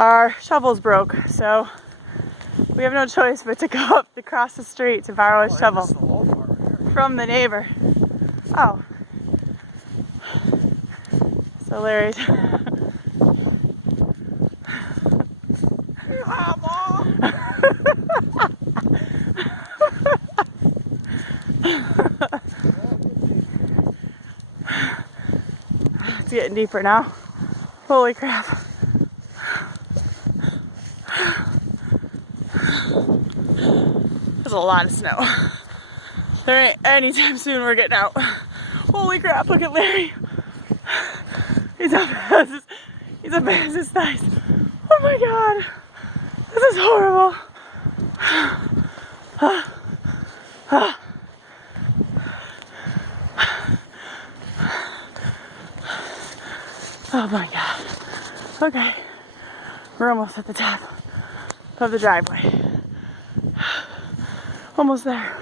our shovels broke, so we have no choice but to go up across the street to borrow a shovel from the neighbor. Oh. So Larry's. It's getting deeper now. Holy crap. There's a lot of snow. There ain't anytime soon we're getting out. Holy crap, look at Larry. He's up past his thighs. Oh my god. This is horrible. Oh my god. Okay. We're almost at the top of the driveway. Almost there.